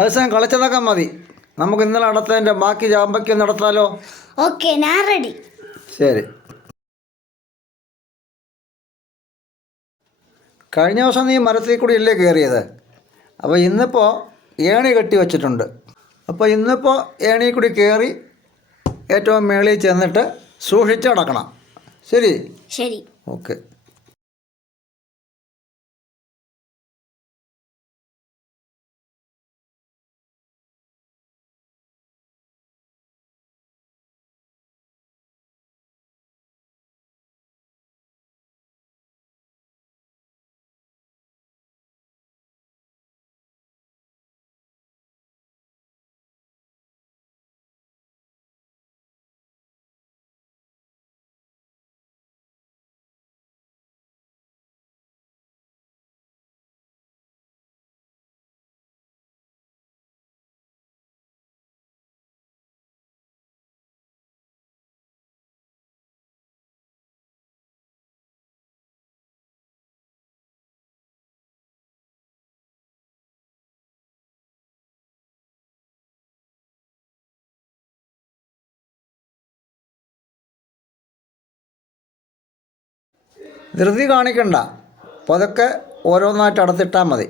അവസാനം കളിച്ചതൊക്കെ മതി. നമുക്ക് ഇന്നലെ നടത്തേന്റെ ബാക്കി ചാമ്പയ്ക്ക് നടത്താലോ? ഓക്കെ ഞാൻ റെഡി ശരി. കഴിഞ്ഞ ദിവസം നീ മരത്തിൽ കൂടി ഇല്ലേ കയറിയത് അപ്പോൾ ഇന്നിപ്പോൾ ഏണി കെട്ടി വച്ചിട്ടുണ്ട്. അപ്പോൾ ഇന്നിപ്പോൾ ഏണി കൂടി കയറി ഏറ്റവും മേളിൽ ചെന്നിട്ട് സൂക്ഷിച്ചടക്കണം ശരി? ശരി. ഓക്കെ. ധൃതി കാണിക്കണ്ട. പതുക്കെ ഓരോന്നായിട്ട് അടുത്തിട്ടാൽ മതി.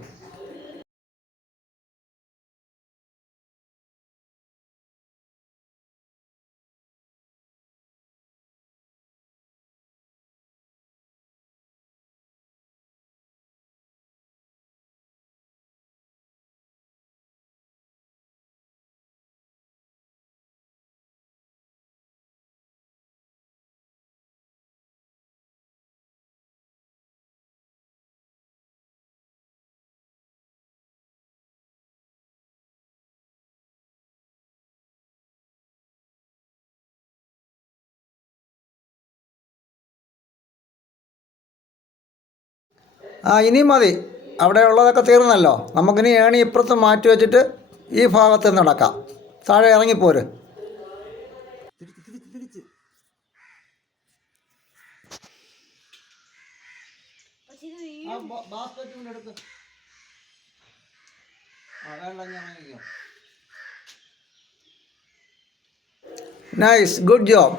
ആ ഇനി മതി. അവിടെ ഉള്ളതൊക്കെ തീർന്നല്ലോ. നമുക്കിനി ഏണി ഇപ്പുറത്ത് മാറ്റി വെച്ചിട്ട് ഈ ഭാഗത്ത് നടക്കാം. താഴെ ഇറങ്ങിപ്പോര്. Nice good job